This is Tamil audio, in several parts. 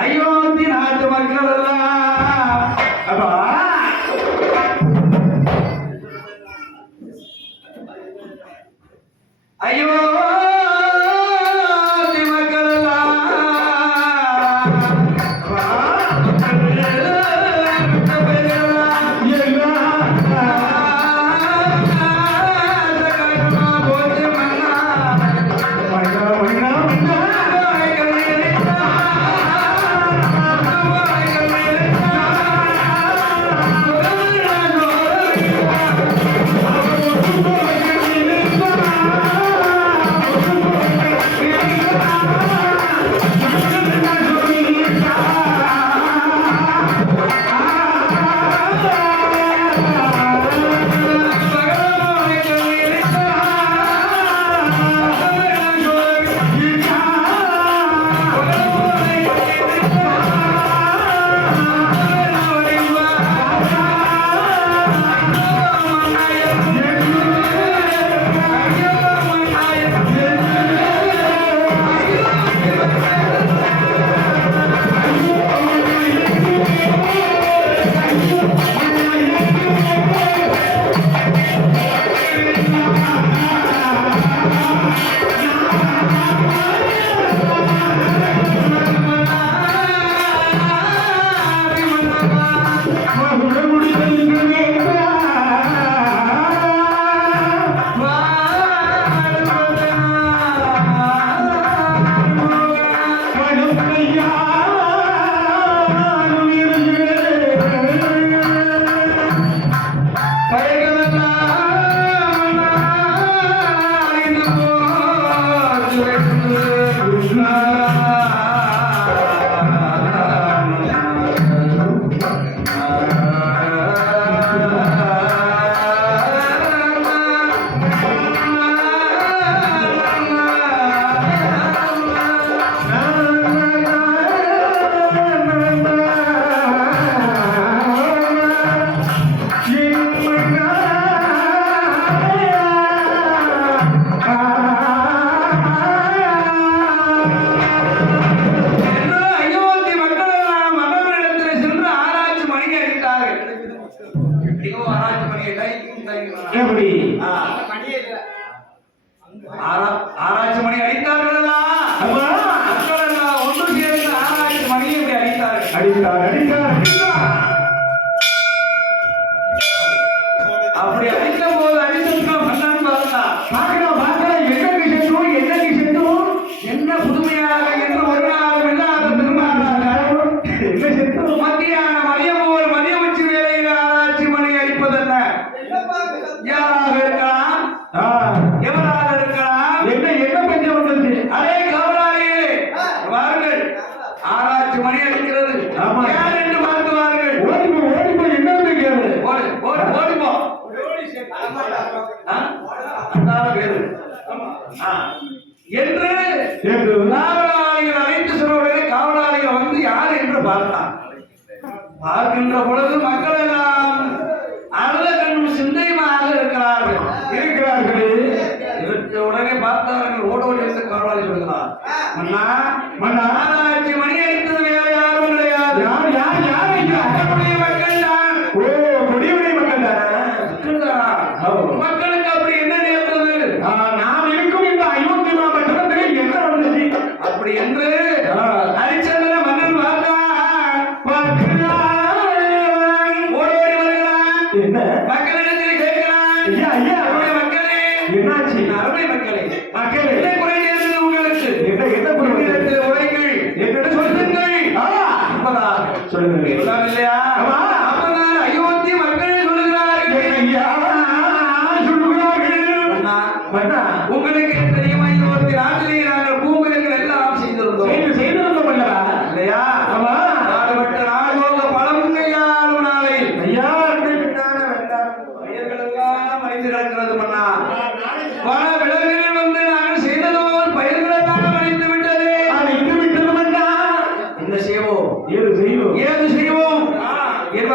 அயோத்தி நாட்டு மக்கள் எல்லாம் அப்பா ஐயோ ஆராய்ச்சி மணி அடித்தார்கள் ஒன்று சேர்ந்து ஆராய்ச்சி மணியை அடித்தார் அப்படி அடிக்கும் போது அடித்திருக்கோம் மன்னன் பார்க்கலாம் என்னைக்கு சென்றோம் என்ன புதுமையாக என்று ஒரு நாளும் இல்லாத திரும்ப மத்தியான மதிய உச்சி வேலையில் ஆராய்ச்சி மணி அடிப்பதல்ல யாராக இருக்கலாம் எவராக இருக்கலாம் என்ன பஞ்சம் வந்தது அதே கவலாயே வாருங்கள் ஆராய்ச்சி மணி அடிக்கிறது யார் என்று பார்த்துவார்கள் ஓடிப்போ என்ன கேளு ஓடிப்போ என்று காவலாளிகள் அழைத்து சொல்வதை காவலாளிகள் வந்து யார் என்று பார்த்தான். பார்க்கின்ற பொழுது மக்கள் எல்லாம் அழுத கண்ணும் சிந்தையுமாக இருக்கிறார்கள். இதற்கு உடனே பார்த்தார்கள். ஓடோடி வந்து காவலாளி சொல்கிறார், மன்னா ஆராய்ச்சி மணி அடித்தது வேற யாரும் கிடையாது. யாருடைய மக்கள் தான். கொடியுடைய மக்கள் தான். மக்களுக்கு அப்படி என்ன நேர்ந்தது? நாம் இருக்கும் இந்த அயோத்தி மாவட்டத்தில் என்ன நடந்தது அப்படி என்று ஹரிச்சந்திர மன்னன் ஓடோடி வருகிறான். என்ன மக்களிடத்தில் கேட்கிறான், அருமை மக்களே என்னாச்சு? அருமை மக்களே என்ன குறை நேர்ந்தது உங்களுக்கு? என்ன குறை? உரைகள் என்னிடம் சொல்லுங்கள். சொல்லுங்கள் இல்லையா? அப்பதான் அயோத்தி மக்கள் உங்களுக்கு தெரியுமா? அயோத்தி நாட்டிலே நாங்கள் பூமிகள் எல்லாம் செய்திருந்தோம் இல்லையா? நாடுபட்ட நாடோக பழம் கையாளும் நாளை பயிர்களெல்லாம் மறைந்து கிடக்கிறது. மன்னா பல விலங்குகள் வந்து நாங்கள் செய்ததோ பயிர்களெல்லாம் மறைந்து விட்டது. என்ன செய்வோம்? ஏது செய்வோம்? என்ன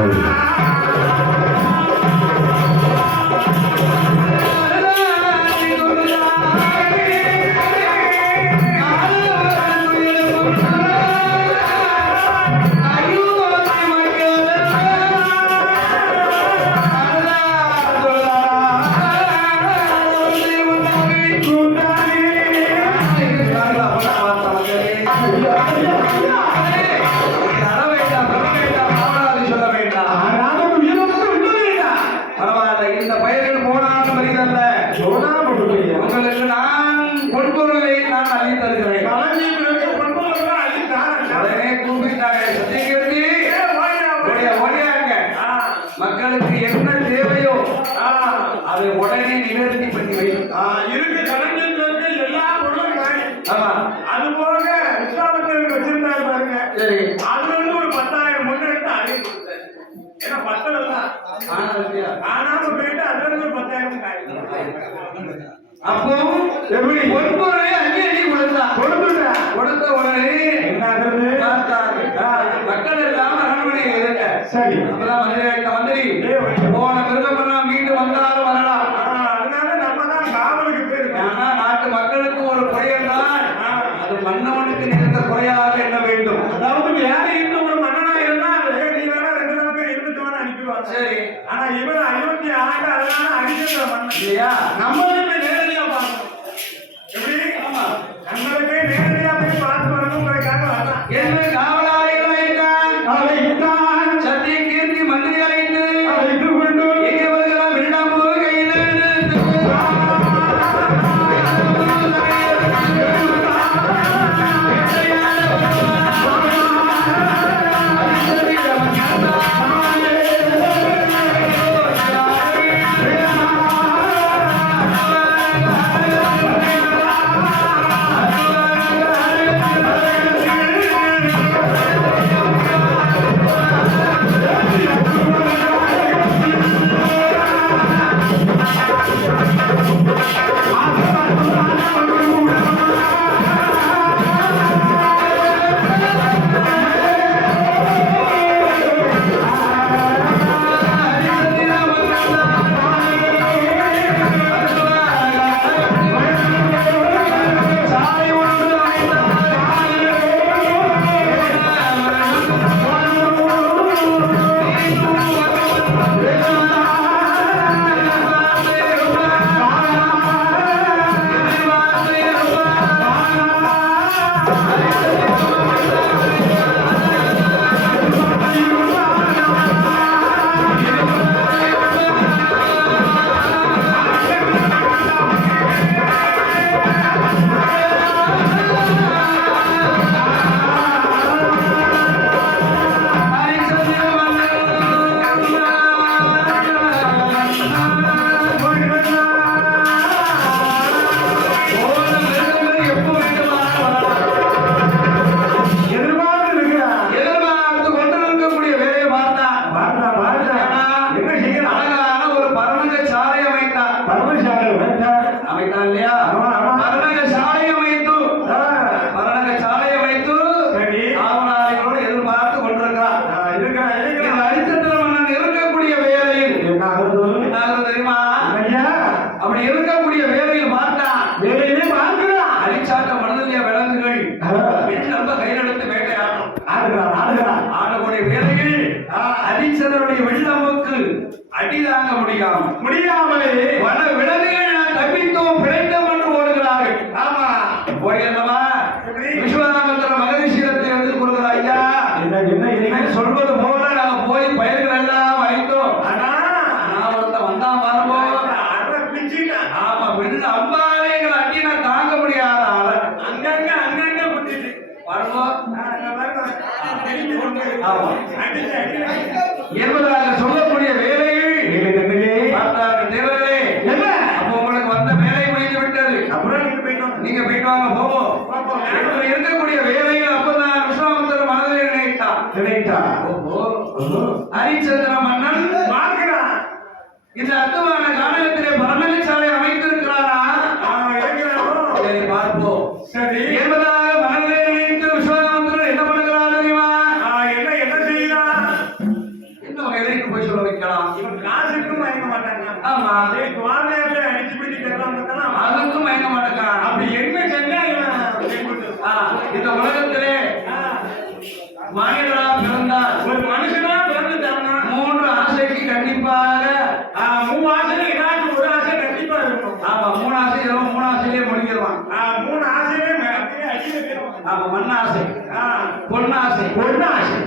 உங்களுக்கு நான் பொன்பொருளை நான் அள்ளி தருகிறேன். உடனே கூப்பிட்டாங்க, சத்தியகிரி ஓடியாங்க. மக்களுக்கு என்ன தேவையோ அதை உடனே நிவர்த்தி பண்ணி இருக்கு கலைஞர்களுக்கு எல்லா பொருளும் ஆமா. அது போக விஸ்வாமித்திரருக்கு வச்சிருந்தாரு பாருங்க. சரி, அதுல இருந்து ஒரு 10,000 முன்னெடுத்து அதையும் கொடுத்தாரு. ஏன்னா 10 தான் ஆனாம போயிட்டு அதுல இருந்து ஒரு 10,000 அப்போ எப்படி பொன்பொருளை அள்ளி அள்ளி கொடுத்த உடனே என்ன ஆகுது? மக்கள் எல்லாம் அரண்மனையை எதிர்க்க. சரி, அப்பதான் மந்திரி போன மிருகமெல்லாம் மீண்டு வந்தாலும் வரலாம். அதனால நம்ம தான் காவலுக்கு போயிருக்கோம். ஆனா நாட்டு மக்களுக்கு ஒரு குறையென்றால் அது மன்னவனுக்கு நினைத்த குறையாக என்ன வேண்டும். அதாவது வேற இன்னும் ஒரு மன்னனா இருந்தா நீ வேணா 2 பேர் இருந்துட்டு வேணா அனுப்பிடுவாங்க. சரி, ஆனா இவர் அயோத்தி ஆண்டு அதனால அடிக்கிற மன்னன் இல்லையா? நம்மளுமே நேரடியா பார்க்கணும். எப்படி? ஆமா. நம்மளுமே நேரடியா போய் பார்த்து வரணுங்கிறதுக்காக வரலாம். என்று காவலாளிகள் அழைத்தான். சத்திய கீர்த்தி மந்திரி அழைத்து கொண்டு எங்கே வருகிறார்? வில்லாம்பு கையில் எடுத்து ஆடக்கூடிய வேலையில் அரிச்சதனுடைய வெள்ளமுக்கு அடி தாங்க முடியாமலே வன விலங்குகள் தப்பித்தோம் பிழைத்தோம் என்று ஓடுகிறார்கள். ஆமா, போயிருந்தமா விஸ்வநாமத்திர மகரிஷியத்தை வந்து கொடுக்கிறார். ஐயா, என்ன சொல்வது போல நாங்க போய் பயிர்கள் எல்லாம் அழித்தோம். நான் ஒருத்த வந்தான் பாருங்க. ஆமா, வெள்ள அம்பாலைகள் அடினா தாங்க முடியாத ஆள அங்கங்க புத்திட்டு என்பதாக சொல்லக்கூடிய வேலைகள் பார்த்தார்கள். தேவர்களே, அப்போ உங்களுக்கு வந்த வேலை முடிந்து விட்டது. அப்புறம் நீங்க போயிட்டு வாங்க, போவோம். இருக்கக்கூடிய வேலைகள் அப்பதான் விஸ்வாமித்திர மனதில் நினைத்தான். ஹரிச்சந்திர மன்னன் பார்க்கிறான். இந்த அர்த்தமான காரணத்திலே பரமசாலை அமைத்திருக்கிறாரா? சரி, பார்ப்போம். சரி என்பதாக மனதில் நினைத்து விஸ்வாமித்திரர் என்ன பண்ணுகிறார் தெரியுமா? என்ன செய்கிறார்? என்ன நம்ம எதைக்கு போய் சொல்ல வைக்கலாம். இவன் காசுக்கும் மயங்க மாட்டாங்க. ஆமா, சரி குவாலியத்தை அடிச்சு பிடி கேட்கலாம் பார்க்கலாம். அதுக்கும் மயங்க மாட்டான். அப்படி என்ன செஞ்சா இவன் செய்யக்கூடாது? இந்த உலகத்திலே மனிதனா பிறந்தார். ஒரு மனுஷனா பிறந்துட்டாங்கன்னா 3 ஆசைக்கு கண்டிப்பாக 3 ஆசையில ஏதாச்சும் ஒரு ஆசை கண்டிப்பா இருக்கும். ஆமா, 3 ஆசை ஏதோ 3 ஆசையிலே முடிஞ்சிருவான். 3 ஆசையுமே அப்படியே அடிச்சு வைக்கிறோம். ஆமா, மண்ணாசை, பொன்னாசை,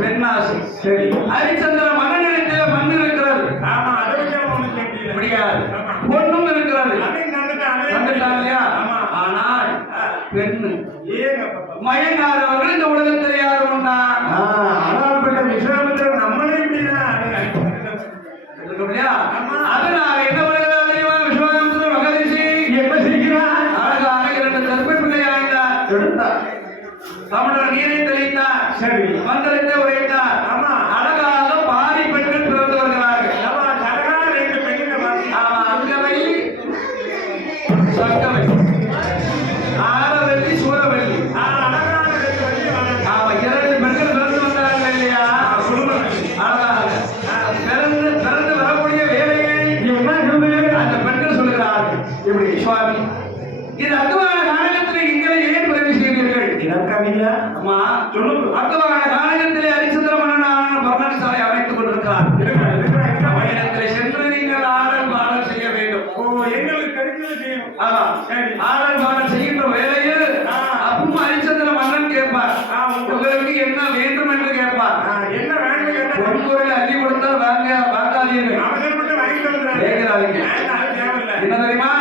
பெண்ணாசை. சரி, ஹரிச்சந்திர மன்னனிடத்திலே மண் இருக்கிறது. ஆமா, அதை வச்சு அவன் ஒண்ணும் செய்ய முடியல. முடியாது. ஆமா. பொண்ணும் இருக்கிறது. அதையும் கண்டுட்டான் இல்லையா? ஆமா. ஆனால் பெண்ணு ஏகப்பட்ட மயங்காதவர்கள் இந்த உலகத்தில் யாரும் உண்டா? ஆனால்பட்ட விஸ்வாமித்திரர் நம்மளே இப்படிதான் இல்லையா? அதனால என்ன பண்ணுகிறார் தெரியுமா? விஸ்வாமித்திரர் மகரிஷி என்ன செய்கிறார்? அழகான 2 கருப்பை பிள்ளை ஆய்ந்தார், எடுத்தார். தமிழர் நீரை தெளித்தார். சரி, மந்திரத்தை உரைத்தார். ஆமா, அழகாக பாதி பெண்கள் பிறந்து வருகிறார்கள். ஆமா, அழகா 2 பெண்கள் வாசி. ஆமா, அங்கவை சங்கவை, ஆரவல்லி சூரவல்லி. அழகான 2 வழி வளர்ந்து. ஆமா, 2 பெண்கள் பிறந்து வந்தார்கள் இல்லையா? அழகாக பிறந்து வரக்கூடிய வேலையை என்ன சொல்லுங்க? அந்த பெண்கள் சொல்லுகிறார்கள். இப்படி சுவாமி, இது அத்துவான காரணத்தில் எங்களை ஏன் பிறவி செய்வீர்கள்? இதற்காக அம்மா சொல்லுங்க. அத்துவான காரணத்திலே ஹரிச்சந்திர மன்னனான பர்ணசாலை அமைத்துக் கொண்டிருக்கிறார். பயணத்திலே சென்று நீங்கள் ஆடல் பாடல் செய்ய வேண்டும். எங்களுக்கு தெரிஞ்சது செய்யணும். ஆமா, சரி. ஆடல் பாடல் செய்கின்ற வேளையில் அப்பவும் ஹரிச்சந்திர மன்னன் கேட்பார், உங்களுக்கு என்ன வேண்டும் என்று கேட்பார். என்ன வேணும் கேட்டா பொன்பொருள் அள்ளி கொடுத்தால் வாங்காதீர்கள், அவசரப்பட்டு வாங்கிட்டு வந்துடுறாரு. கேட்கிறாதீங்க. அது தேவையில்லை. என்ன தெரியுமா?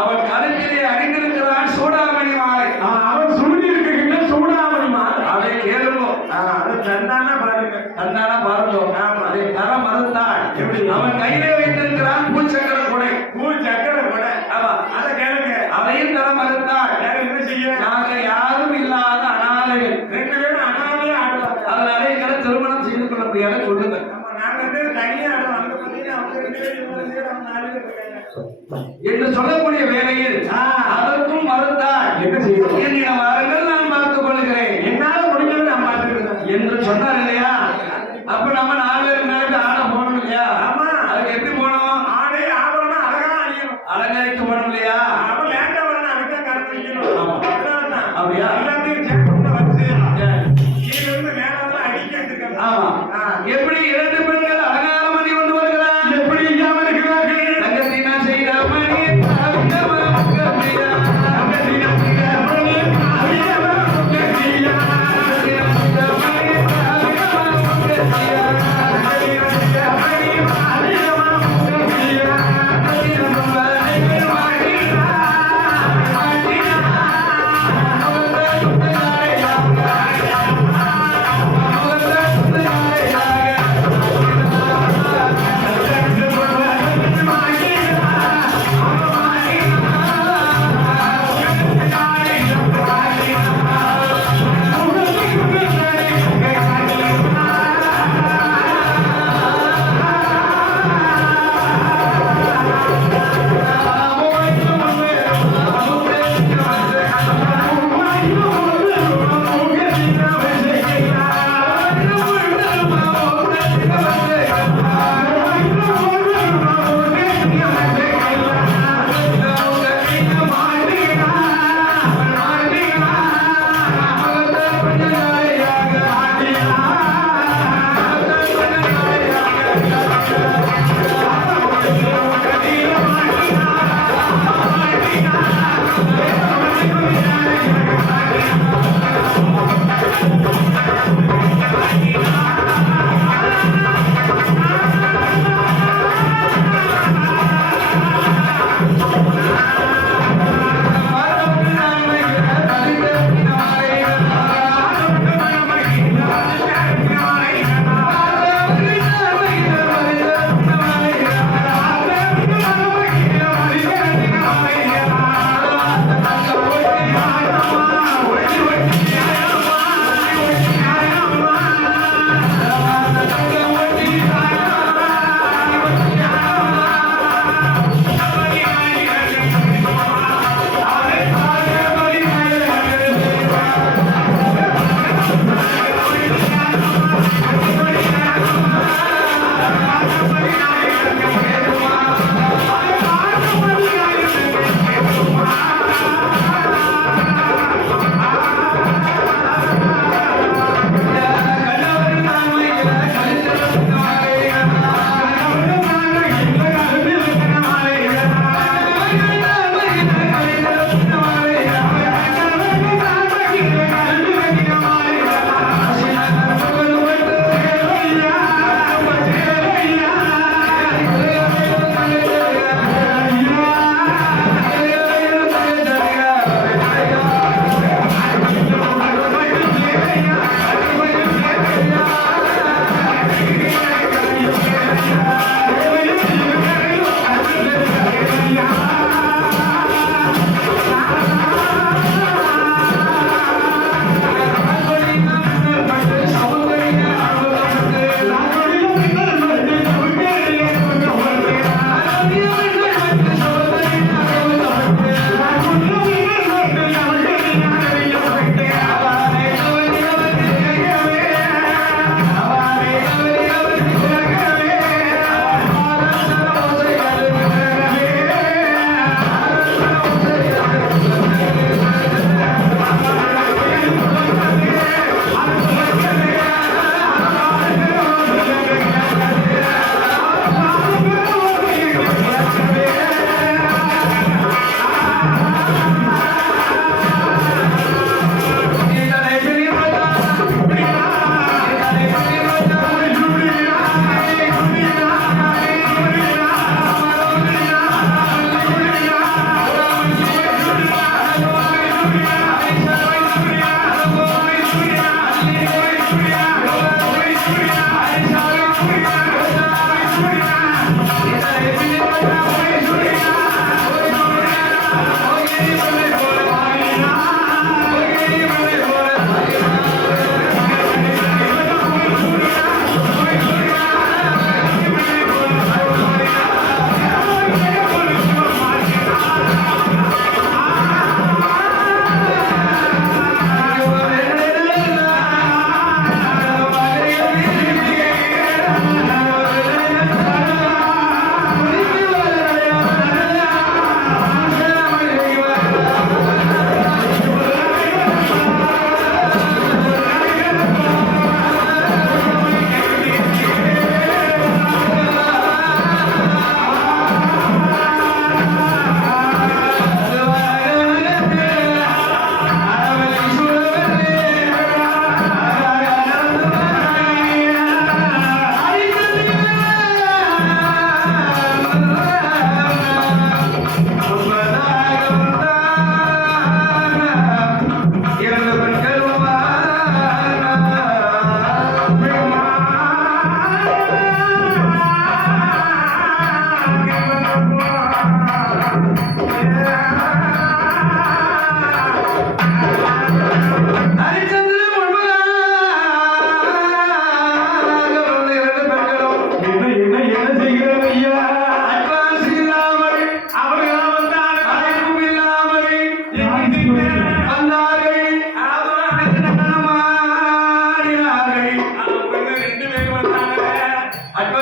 அவன் கழுத்திலே அணிந்திருக்கிறான் சூடாமணி மாலை. அவன் சுருதி இருக்கின்ற சூடாமணி மாலை. அதை கேளுங்கோ, அது தந்தானா பாருங்க. தந்தானா பாருங்கோ. அதை தர மறுத்தாள். எப்படி? அவன் கையிலே வைத்திருக்கிறான் பூச்சக்கர கொடை. சக்கரை கூட. ஆமா, அதை கேளுங்க. அதையும் தர மறுத்தாள். வேற என்ன செய்ய? நாங்கள் யாரும் இல்லாத அனாதைகள், 2 பேரும் அனாதையா ஆடுவாங்க. அதனால எங்களை திருமணம் செய்து கொள்ள முடியாத சொல்லுங்க நம்ம நாங்க வந்து தனியா ஆடுவோம். அங்க பார்த்தீங்கன்னா அவங்க 2 பேரும் இவங்க 2 பேரும் அவங்க 4 பேர் இருக்காங்க. என்று சொல்லக்கூடிய வேளையில் அதற்கும் மறுத்தாள். என்ன செய்யும்? என்னிடம் வாருங்கள், நான் பார்த்துக் கொள்கிறேன் என்னால முடிஞ்சது நான் பார்த்துக்கிறேன் என்று சொன்னார் இல்லையா? அப்ப நம்ம 4 பேர் மேலே ஆட போகணும் இல்லையா? ஆமா. அதுக்கு எப்படி போகணும்? ஆடை ஆபரணம் அழகா அணியணும். அலங்கரிக்க போகணும் இல்லையா? அவன் லேட்டா வரணும். அதுதான் கரெக்ட் வைக்கணும். ஆமா. அவ்வளவுதான். அப்படியா? எல்லாத்தையும் சேர்த்து வச்சு கீழ இருந்து மேல வந்து அடிக்க எடுத்துக்கணும். ஆமா. எப்படி 2 பெண்கள் அலங்காரம் பண்ணி கொண்டு வருகிறார்? எப்படி இல்லாம இருக்கிறார்கள்? தங்கத்தினா செய்த மணி தாவிதமா முகத்தியா. தங்கத்தினா செய்த மணி தாவிதமா முகத்தியா. தங்கத்தினா செய்த மணி தாவிதமா முகத்தியா.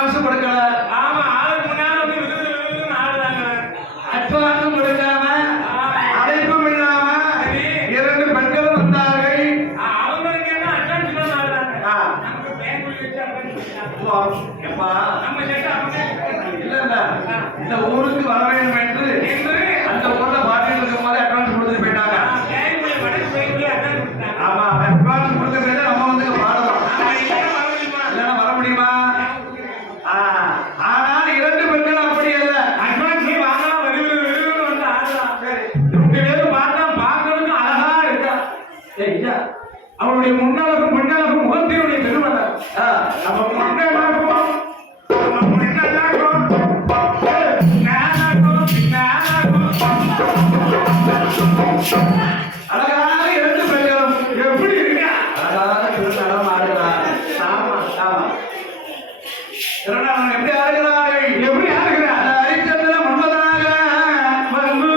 அட்வான்ஸ் கொடுக்கல. ஆமா ஆளுக்கு முன்னால வந்து விருது ஆடுறாங்க. அட்வான்ஸும் கொடுக்காம அழைப்பும் இல்லாம இரண்டு பெண்களும் வந்தார்கள். அவங்களுக்கு என்ன அட்வான்ஸ் தான் ஆடுறாங்க. நமக்கு பேங்க் வச்சு அட்வான்ஸ் எப்பா நம்ம சேர்த்து அப்படியே இல்ல இல்ல இந்த ஊருக்கு வர வேண்டும் என்று அந்த ஊர்ல பாட்டில் இருக்கும் போது அட்வான்ஸ் கொடுத்துட்டு போயிட்டாங்க. பேங்க் வடக்கு பேங்க் அட்வான்ஸ் கொடுத்தாங்க. ஆமா அட்வான்ஸ் கொடுத்த பிறகு நம்ம வந்து பாடலாம். இல்லைன்னா வர முடியுமா? ஆனால் இரண்டு பெண்கள் அப்படி அல்ல. அட்வான்ஸ் வாங்கலாம் வெறும் வந்து ஆடலாம். சரி ரெண்டு பேரும் பார்த்தா பார்க்கறதுக்கு அழகா இருக்கா. ஐயா அவருடைய முன்னாளுக்கும் முன்னாளுக்கும் முகத்தினுடைய பெருமலை நம்ம முன்னாளுக்கும் அழகான இரண்டு பெண்களும் எப்படி இருக்கா? அழகான திருநடம் ஆடுகிறார். ஆமா ஆமா திருநடம் எப்படி ஆடுகிறார்கள்? எப்படி ஆடுகிறார்? ஹரிச்சந்திரன் முன்பதாக வந்து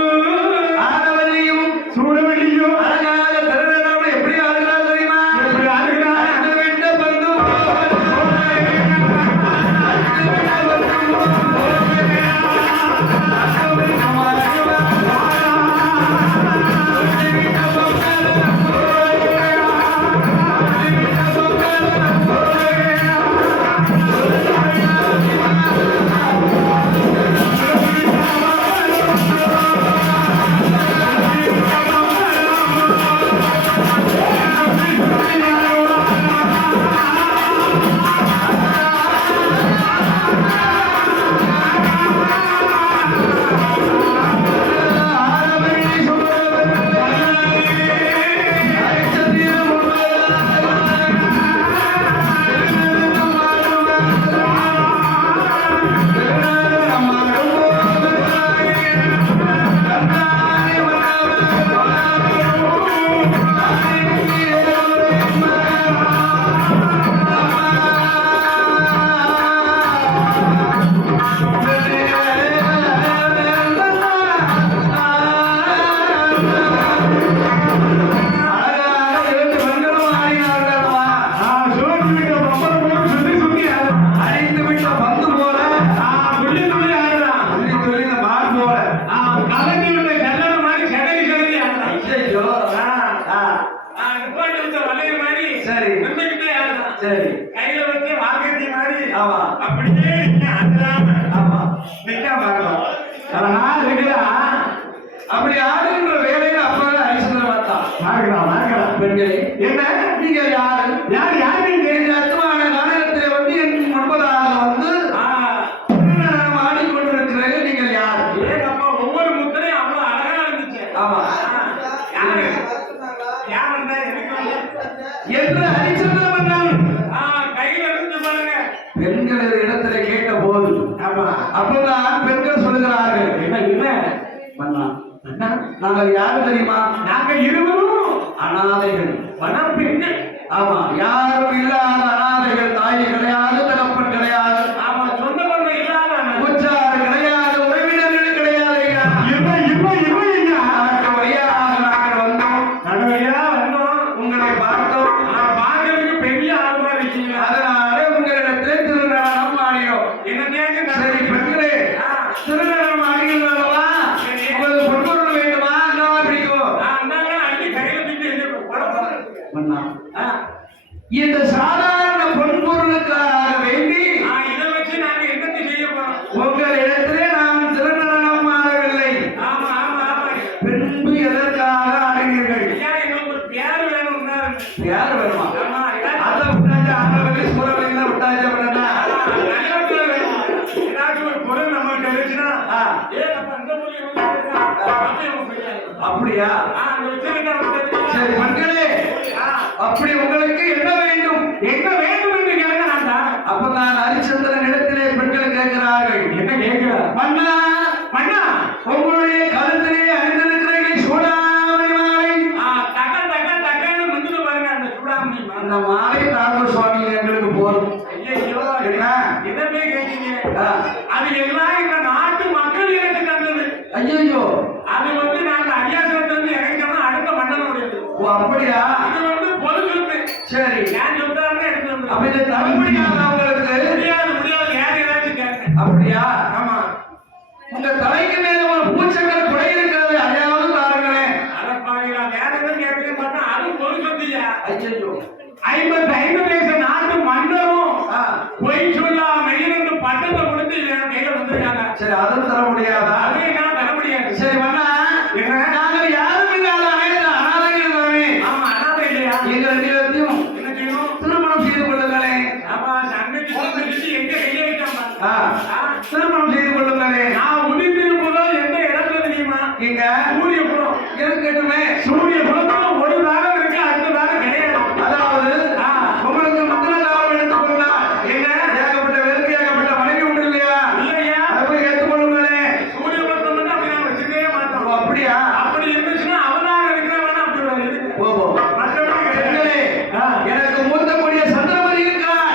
ஆடவல்லியும் சூடவெளியும் அழகாக திருநடம் எப்படி ஆடுகிறார் தெரியுமா? எப்படி ஆடுகிறார்? விட்ட பந்து சரி கையில வந்து வாங்கி மாதிரி ஆமா அப்படியே ஆடலாம ஆமா நிக்காம பார்க்கலாம். அழகா இருக்குதா? அப்படி ஆடுகின்ற வேலையில அப்பவே ஹரிச்சந்திரன் பார்த்தான். பார்க்கலாம் பெண்களே என்ன நீங்க யாரு? யார் நீங்க? இந்த அத்துமான நாடகத்திலே வந்து என் முன்பதாக வந்து திருநடம் ஆடிக்கொண்டிருக்கிறீர்கள். நீங்கள் யார்? ஏகப்பா ஒவ்வொரு முத்திரையும் அவ்வளவு அழகா இருந்துச்சு. ஆமா யாரு யார் வந்தா எனக்கு வந்து என்று ஹரிச்சந்திரன் வந்தான். கையில இருந்து பாருங்க பெண்களது இடத்துல கேட்ட போது ஆமா அப்பதான் பெண்கள் சொல்லுகிறார்கள், என்ன என்ன மன்னா நாங்கள் யாரு தெரியுமா? நாங்க இருவரும் அனாதைகள். மனம் பெண்கள். ஆமா யாரும் இல்லாத அனாதைகள். தாய் கிடையாது, தகப்பன் கிடையாது, ஆமா சொந்த பந்தம் இல்லாத உற்றார் கிடையாது, உறவினர்கள் கிடையாது. வழியாக நாங்கள் வந்தோம், நடுவையா வந்தோம். உங்களை பார்த்தோம். பார்க்கறதுக்கு பெரிய ஆளுமா இருக்கீங்க. அதனால உங்களிடத்தில் திருநடம் ஆடினோம். என்ன கேட்க சரி பெண்களே, திருநடம் ஆடினதுனாலவா உங்களுக்கு பொன்பொருள் வேண்டுமா? என்னவா பிடிக்கும்? அந்தாங்க அள்ளி கையில பிடிச்சு மன்னா இந்த சாதாரண பொன்பொருளுக்காக வேண்டி இதை வச்சு நாங்க என்னத்தை செய்ய போறோம்? உங்கள் இடத்திலே நான் திருநடம் ஆடவில்லை. ஆமா ஆமா ஆமா பின்பு எதற்காக ஆடுகிறீர்கள்? ஐயா எங்களுக்கு ஒரு பேர் வேணும். யார் வேணுமா? ஆமா அந்த விட்டாச்சு ஆடவில்லை, சூழவில்லை விட்டாச்சு அப்படின்னா நல்லவத்துல வேணும். ஏதாச்சும் ஒரு பொருள் நம்மகிட்ட இருந்துச்சுன்னா நம்ம அந்த அப்படியா? சரி பெண்களே, அப்படி உங்களுக்கு என்ன வேண்டும்? என்ன வேண்டும் என்று கேட்க அப்ப நான் ஹரிச்சந்திரன் இடத்திலே பெண்கள் கேட்கிறார்கள். என்ன கேட்கிறார்? மன்னா மன்னா உங்களுடைய கழுத்திலே அணிந்திருக்கிறீர்கள் சூடாமணி மாலை. டக்குன்னு முந்திட்டு பாருங்க அந்த சூடாமணி அந்த மாலை தாழ்வு சுவாமி எங்களுக்கு போதும். ஐயோ இதமே கேட்டீங்க. அது எல்லாம் இந்த நாட்டு மக்கள் எனக்கு தந்தது. ஐயோ அது வந்து நாங்க அரியாசனத்துல இருந்து இறக்கணும் அடுத்த மண்டலமுடையது. ஓ அப்படியா? இது வந்து பொது சொத்து. சரி ஏன் சொத்தாருன்னு எடுத்து வந்து அப்ப இதை தர முடியாத அவங்களுக்கு முடியாது யாரு அப்படியா? ஆமா. உங்க தலைக்கு மேல ஒரு பூச்சக்கர குடை இருக்கிறது, அதையாவது தாருங்களேன். அடப்பாவிகளா, வேற எதுவும் கேட்கணும்னு பார்த்தா அதுவும் பொய் சொல்லியா? ஐயோ, 55 வயசு நாட்டு மன்னரும் ஆ, பொய் சொல்லா மெய்யிலிருந்து பட்டத்தை கொடுத்து என் கையில வந்திருக்காங்க. சரி, அதுவும் தர முடியாதா? அதையும் நான் தர முடியாது. சரி மன்னா, என்ன? நாங்கள் யாரும் இல்லாத அனாதைகள் தானே. ஆமா, அனாதை இல்லையா? எங்க 2 பேர்த்தையும் என்ன செய்யணும்? திருமணம் செய்து கொள்ளுங்களேன். ஆமா, சண்டைக்கு சொல்லிட்டு எங்க கையை வைக்காம. திருமணம் செய்து கொள்ளுங்களேன். நான் உதிர்ந்திருப்பதோ எந்த இடத்துல தெரியுமா? இங்க சூரியபுரம். இருக்கட்டுமே. சூரியபுரத்துல ஒரு தாரம் இருக்கு, அடுத்த தாரம் கிடையாது. அதாவது உங்களுக்கு முந்தின தாரம் எடுத்துக்கொண்டால் என்ன? ஏகப்பட்ட பேருக்கு ஏகப்பட்ட மனைவி உண்டு இல்லையா? இல்லையா? அதை போய் ஏற்றுக்கொள்ளுங்களேன். சூரியபுரத்தை மட்டும் அப்படி நான் வச்சுக்கவே மாட்டோம். ஓ, அப்படியா? அப்படி இருந்துச்சுன்னா அவனாக இருக்கிறவனா அப்படி ஒரு இருக்கு. ஓஹோ. மற்றபடி கிடையாது. பெண்களே, எனக்கு மூத்தக்கூடிய சந்திரமதி இருக்கிறார்.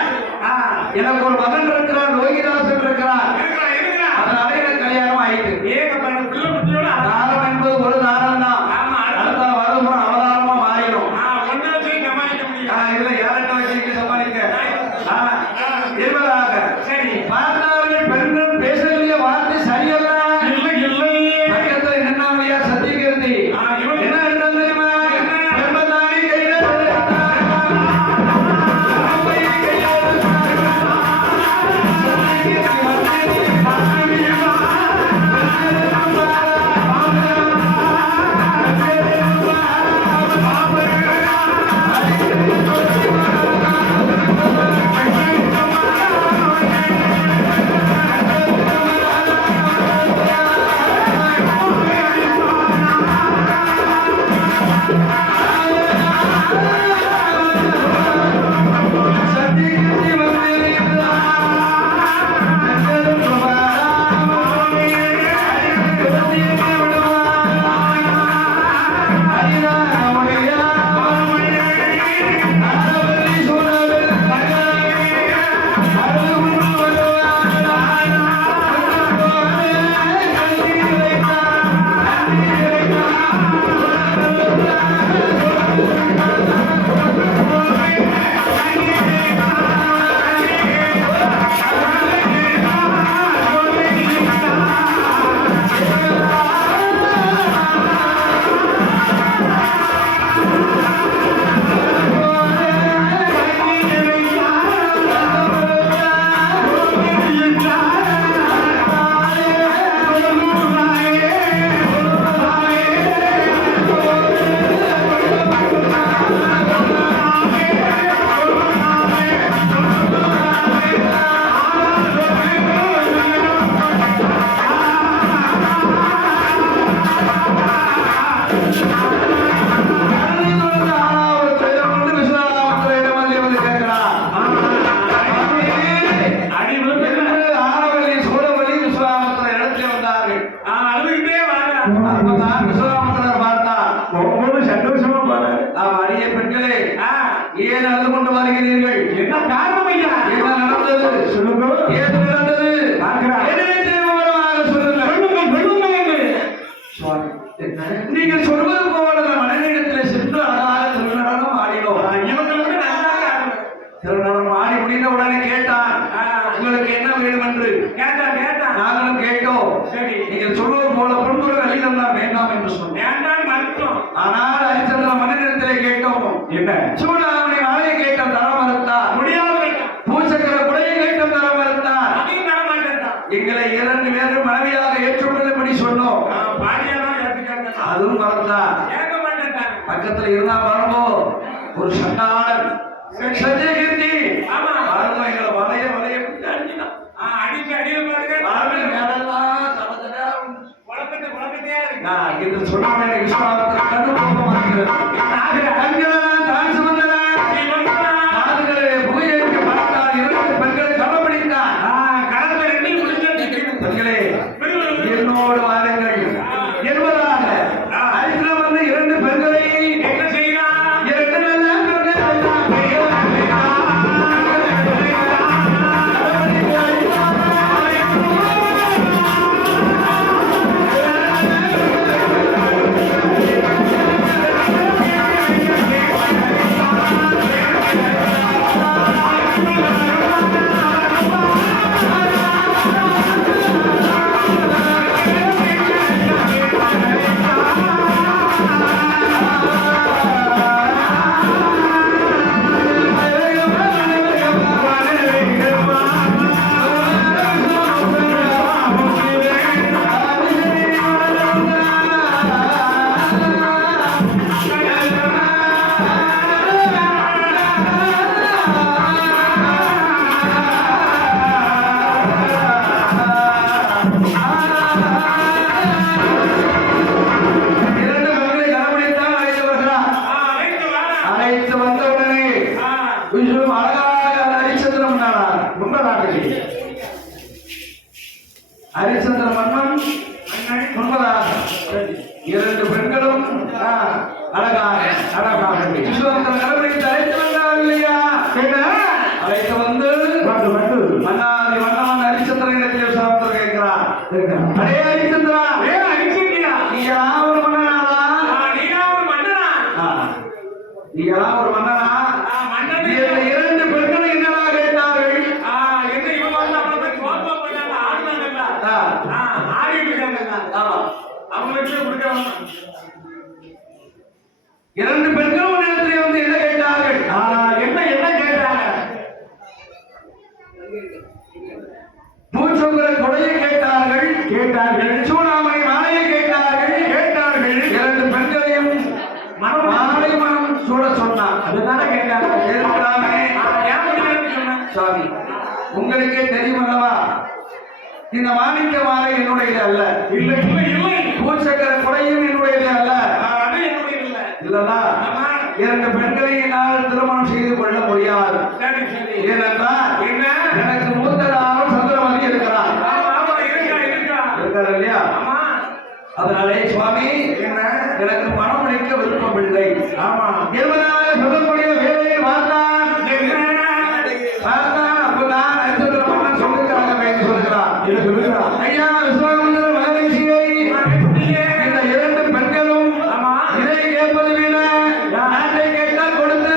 எனக்கு ஒரு மகன் இருக்கிறார், லோகிதாசன் இருக்கிறார். இருக்கிறான், இருக்கிறான். அதனால எனக்கு கல்யாணம் ஆயிட்டு. ஏகப்பட்ட பிள்ளை புத்தியோட தாரம் என்பது ஒரு தாரம் தான். ஆமா, அடுத்த வருடம் அவதாரமா மாறிடும். ஒன்னா போய் சமாளிக்க முடியும். இதுல யார்கிட்ட வச்சு சமாளிக்க? இருபதாக சரி. பார்த்தார்கள் பெண்கள் பேசக்கூடிய வார்த்தை சரியல்ல. இல்லை, இல்லை. பக்கத்துல நின்னாமையா சத்தியகீர்த்தி இவன் என்ன இருந்தாலும் தெரியுமா? பெண்பதானி கையில சத்தியகீர்த்தி ஏன் அழுது கொண்டு வருகிறீர்கள்? என்ன காரணம் ஐயா? என்ன நடந்தது? சொல்லுங்க. ஏது நடந்தது? பார்க்கிறேன். என்னிடத்தில் விவரமாக சொல்லுங்கள். சொல்லுங்கள் என்று. சுவாமி, நீங்கள் சொல்வது போல நம் மனைவியிடத்தில் சென்று அழகாக திருநடனம் ஆடினோம். இவங்களுக்கு நன்றாக ஆடும். திருநடனம் ஆடி முடிந்த உடனே கேட்டான், உங்களுக்கு என்ன வேண்டும் என்று. கேட்டான், கேட்டான். நாங்களும் கேட்டோம். சரி. நீங்கள் சொல்வது போல பொன்பொருள் அள்ளிதம் தான் வேண்டாம் என்று சொன்னோம். வேண்டாம் மறுத்தோம். ஆனால் ஹரிச்சந்திர மன்னனிடத்திலே கேட்டோம். என்ன? சூடாமணி மாலையை கேட்ட தர மறுத்தார். முடியாது வைத்தான். பூச்சக்கர குடையை கேட்ட தர மறுத்தார். அதையும் தர மாட்டேன்தான். எங்களை 2 பேரும் மனைவியாக ஏற்றுக்கொள்ளும்படி சொன்னோம். பாடியெல்லாம் ஏற்றுக்காங்க. அதுவும் மறுத்தார். கேட்க மாட்டேன்டாங்க. பக்கத்துல இருந்தா பாருங்கோ, ஒரு சண்டாளன் சத்தியகீர்த்தி. ஆமா. பாருங்க, எங்களை வலைய பிடிச்சு அடிச்சினான். அடிச்சு அடியில் பாருங்க. பாருங்க, மேலெல்லாம் தடதடா உண்டு. வழக்கத்தையா இருக்கு. இது சொன்னாலே எனக்கு விஸ்வாசத்தில் கண்டு போகமாகிறது. கண்களெல்லாம் தான் சுமந்தன. காதுகளை புகையேற்க பார்த்தால் 2 பெண்களை கவலைப்படுத்தான். கடந்த 2 முடிஞ்சு பெண்களே, என்னோடு வாருங்கள் என்பதாக அரிசில வந்து 2 பெண்களை என்ன செய்யலாம்? 2 நல்ல பெண்கள் ஹரிச்சந்திர மன்னன் முன்பதாக இரண்டு பெண்களும் அழகாக விஸ்வாமித்திரன் அரண்மனைக்கு அழைத்து வந்தார் இல்லையா? அழைத்து வந்து மன்னாதி மன்னவன் ஹரிச்சந்திரன் இடத்தில் விஸ்வாமித்திரன் கேட்கிறார், அடே ஹரிச்சந்திரா, நீங்களா ஒரு மன்னனா? நீங்களா ஒரு மன்னனா? இரண்டு பெண்களும் என்னடா கேட்டார்கள்? இரண்டு பெண்களும் ஒரு இடத்துல வந்து என்ன கேட்டார்கள்? என்ன கேட்டாங்க? மூச்சுங்கிற கொடையை கேட்டார்கள், சூடாமணி மாலையை கேட்டார்கள். இரண்டு பெண்களையும் மாலை மனம் சூட சொன்னான். அதுதானே கேட்டாங்க. சாமி, உங்களுக்கே தெரியும் அல்லவா, இந்த மாணிக்க மாலை என்னுடையது அல்ல. இல்லை, பூச்சக்கர கொடையும் என்னுடையது அல்ல. இல்லனா இரண்டு பெண்களை என்னால் திருமணம் செய்து கொள்ள முடியாது. ஏனென்றால் எனக்கு மூத்தராக சந்திரமதி இருக்கிறார் இல்லையா? அதனாலே சுவாமி, எனக்கு மனம் அளிக்க விருப்பமில்லை. என்பதாக சொல்லக்கூடிய வேலையை பார்த்தான். அப்பதான் நட்சத்திர மன்னன் சொல்லுகிறாங்க என்று சொல்கிறார். ஐயா விஸ்வாமித்திர மகரிஷியை இந்த இரண்டு பெண்களும் இதை கேட்பது விட நாட்டை கேட்டால் கொடுத்து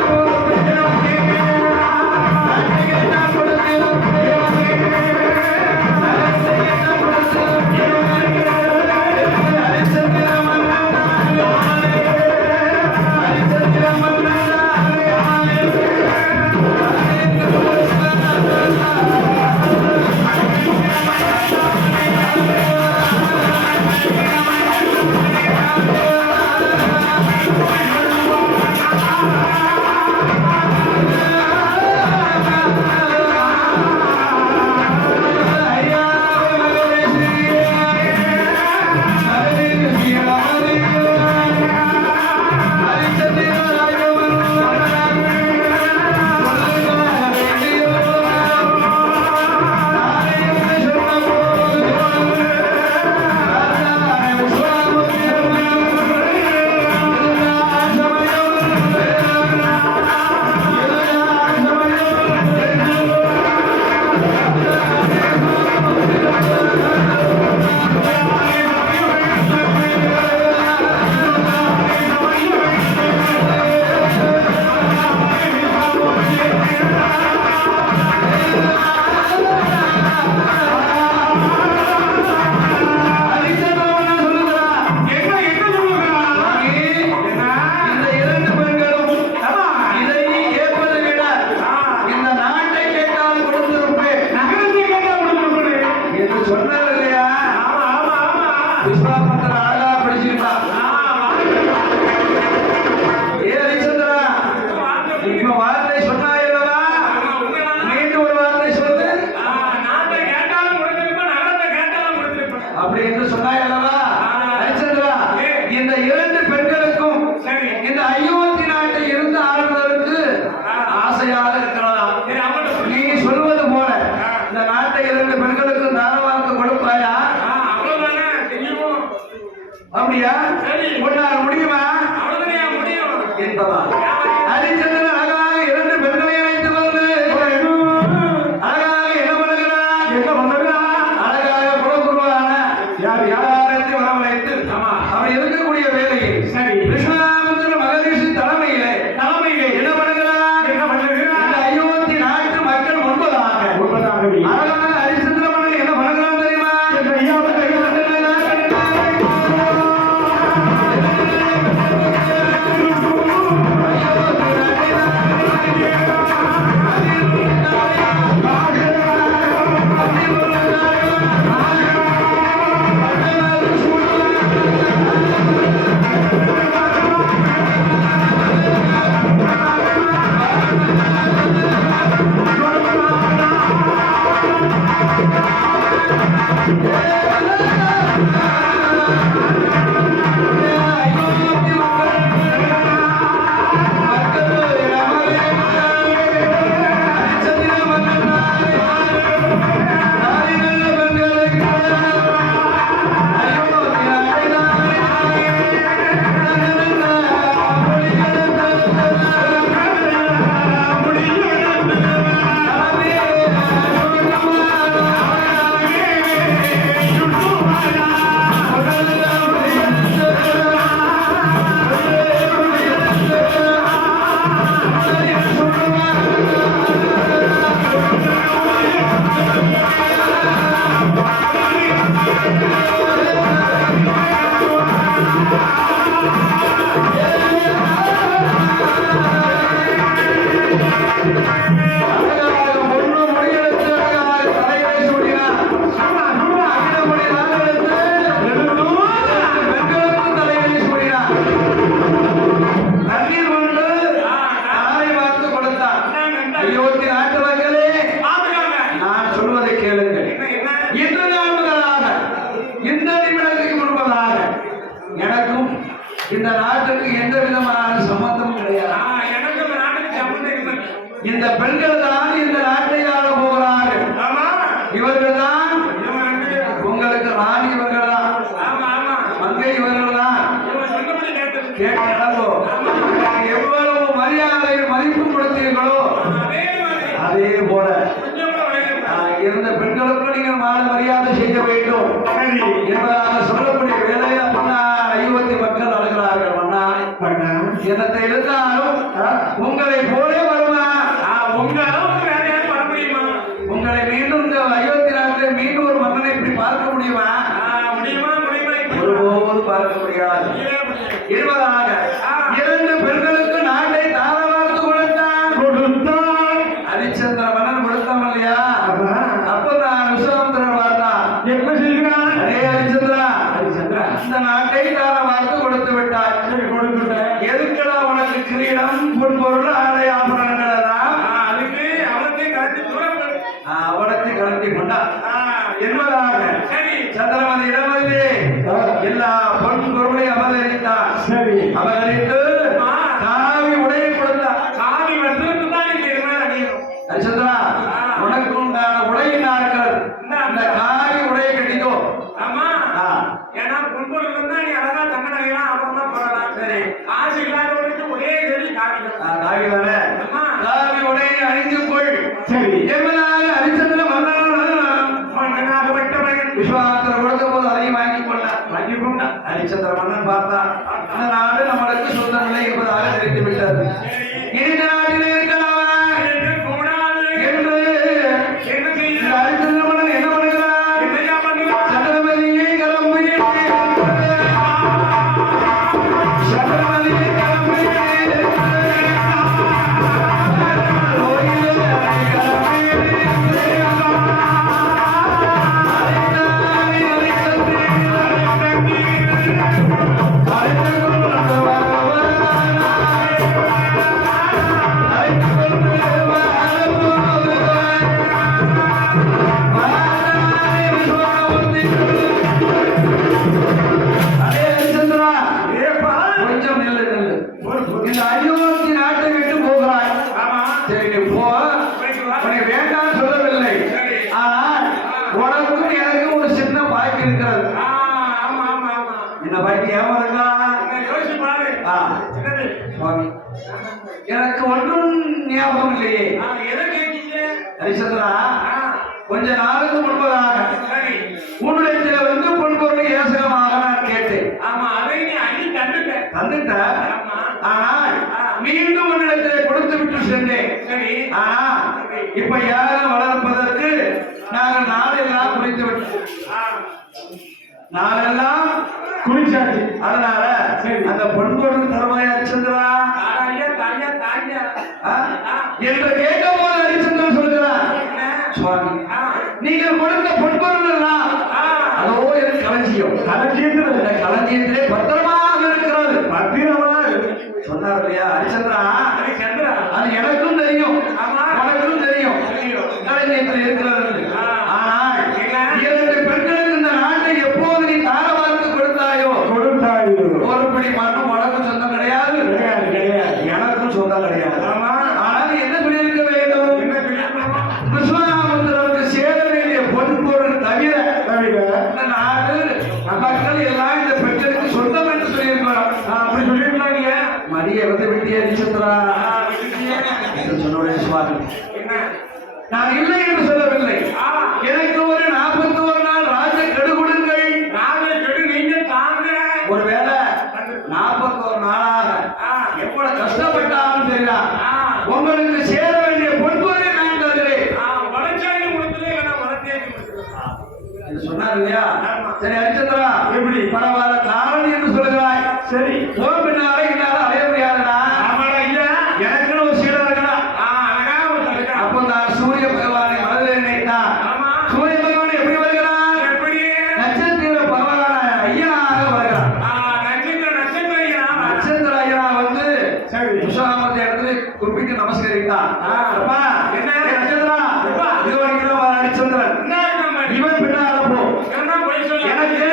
ராணி இவர்கள் தான், ஆமா ஆமா மங்கை இவர்கள் தான். இவன் சொன்னபடி கேட்டது. கேட்டோ எவ்வளவு மரியாதை மதிப்பு கொடுத்தீர்களோ அதே மாதிரி அதே போல கொஞ்சம் கூட வயது இருந்த பெண்களுக்கும் நீங்கள் மரியாதை செய்ய வேண்டும் என்பதாக சொல்லக்கூடிய வேலையில மன்னா அயோத்தி மக்கள் அழுகிறார்கள். மன்னா என்னத்தை இருந்தாலும் உங்களை போலே வருமா? உங்க அளவுக்கு வேற யாரும் வர முடியுமா? உங்களை மீண்டும் இந்த அயோத்தி நாட்டில் மீண்டும் ஒரு மன்னனை இப்படி பார்க்க முடியுமா? முடியுமா முடியுமா ஒருபோது பார்க்க முடியாது. இருபதாக இரண்டு பெண்களுக்கு நாட்டை தாரவார்த்து கொடுத்தான். ஹரிச்சந்திர மன்னன் கொடுத்தான் இல்லையா? அப்ப நான் விஸ்வாமித்திரன் பார்த்தான். என்ன செய்கிறான்? அரே ஹரிச்சந்திரா, இந்த நாட்டை தாரவார்த்து கொடுத்து விட்டார். எதுக்கடா உனக்கு கிரீடம் பொன்பொருள் ஆடை ஆபரணங்கள் எல்லாம்? அதுக்கு அவனத்தை கட்டி தூரம் அவனத்தை கலட்டி கொண்டார் என்பதாக சரி சந்திரமதி இடமதிலே எல்லா பொன் பொருளை அபகரித்தார். சரி அபகரித்து காவி உடையை கொடுத்தார். சாமி வசனத்து தான் நீங்க இருந்தாலும் அணியணும். ஹரிச்சந்திரா, உனக்கு உண்டான உடையினார்கள் இந்த காவி உடையை கட்டிக்கோ. ஆமா ஏன்னா பொன்பொருள் இருந்தா நீ அழகா தங்க நகையெல்லாம் அப்புறம் தான் போடலாம். சரி, காசு இல்லாதவனுக்கு ஒரே சரி காவியம். காவி தானே, காவி உடையை அணிந்து கொள். சரி என்பதாக ஹரிச்சந்திர மன்னனாக விட்டவன் விஸ்வாமித்திர கொடுத்த போது அதையும் வாங்கிக் கொண்டார். ஹரிச்சந்திர மன்னன் பார்த்தான், அந்த நாடு நம்மளுக்கு சொந்த நிலை என்பதாக தெரிந்து விட்டது. இந்த நாட்டில் இருக்கலாமா கூடாது என்று என்ன செய்ய ஹரிச்சந்திர மன்னன் என்ன பண்ணுகிறார்? என்னையா பண்ணுவான்? சந்திரமதியை கிளம்பி சந்திரமதியை கிளம்பி கொஞ்சம் நில்லு நில்லு. இந்த அயோத்தி நாட்டை விட்டு போகிறாய். ஆமா சரி, நீ போ. உன்னை வேண்டாம் சொல்லவில்லை. ஆனால் உனக்கும் எனக்கும் ஒரு சின்ன பாய்க்கு இருக்கிறது. ஆமா ஆமா ஆமா இந்த பாய்க்கு ஏமா இருக்கலாம்? யோசிச்சு பாரு. என்னது? சுவாமி, எனக்கு ஒன்றும் ஞாபகம் இல்லையே. எதை கேட்டீங்க? ஹரிச்சந்திரா, கொஞ்ச நாளுக்கு முன்பதாக சரி உன்னிடத்தில் வந்து பொன்பொருளை ஏசகமாக நான் கேட்டேன். ஆமா அதை நீ அள்ளி தந்துட்ட. தந்துட்ட. ஆமா ஆனால் மீண்டும் உன்னிடத்தில் கொடுத்து விட்டு சென்றேன். சரி ஆனா இப்ப யாரும் வளர்ப்பதற்கு நாங்கள் நாளெல்லாம் குளித்து விட்டோம். நாளெல்லாம் குளிச்சாச்சு. அதனால அந்த பொன்பொருள் தருவாய் ஹரிச்சந்திரா தாயா தாயா தாயா என்று கேட்க போது ஹரிச்சந்திரன் சொல்கிறார், சுவாமி, நீங்கள் கொடுத்த பொன்பொருள் எல்லாம் அதோ எனக்கு களஞ்சியம். களஞ்சியத்திலே பத்திரமாக இருக்கிறது. பத்திரமாக சொன்னார் இல்லையா ஹரிச்சந்திரா? சந்திரா அது எனக்கும் தெரியும், ஆமா. உனக்கும் தெரியும் களஞ்சியத்தில் இருக்கிறது. ஆனால் இரண்டு பெண்களுக்கு இந்த நாட்டை எப்போது நீ தாரவார்த்து கொடுத்தாயோ ஒரு பிடி மண்ணும் உனக்கும் சொந்தம் கிடையாது, எனக்கும் சொந்தம் கிடையாது. ஆனால் என்ன சொல்லியிருக்க வேண்டும்? விஸ்வாமித்திரருக்கு சேர வேண்டிய பொன்பொருள் தவிர இந்த நாடு மக்கள் எல்லாம் இந்த பெண்களுக்கு சொந்தம் என்று சொல்லியிருக்கிறோம். அப்படி சொல்லியிருக்காங்க. மடியை வந்து விட்டிய ஹரிச்சந்திரா என்று சொன்ன சுவாமி, நான் இல்லை என்று சொல்லவில்லை. எனக்கு ஒரு 41 நாள் ராஜ கெடு கொடுங்கள். நீங்க தாங்க ஒருவேளை 41 நாளாக எவ்வளவு கஷ்டப்பட்டாலும் சரியா உங்களுக்கு சேர வேண்டிய பொன்பொருளை நான் தருகிறேன் வளர்ச்சாலி கொடுத்ததே வேணா வளர்த்தேன் என்று சொன்னார் இல்லையா? சரி ஹரிச்சந்திரா, எப்படி பரவாயில்ல காரணி என்று சொல்லுகிறாய். சரி, போன் பின்னால என்னால அடைய முடியாதுடா. எனக்கு ஒரு சீடா இருக்கா. அப்போ நான் சூரிய பகவானை மனதில் நினைத்தான். சூரிய பகவான் எப்படி வருகிறான்? நட்சத்திர பகவான ஐயனாக வருகிறான். நட்சத்திர ஐயனா வந்து விஸ்வாமித்திர இடத்துல குறிப்பிட்டு நமஸ்கரித்தான். அப்பா, என்ன நட்சத்திரா, இது வரைக்கும் ஹரிச்சந்திரன் இவன் பின்னால போ. எனக்கு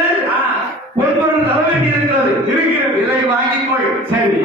பொன்பொருள் தர வேண்டி இருக்கிறது. இதை வாங்கிக்கொள். சரி,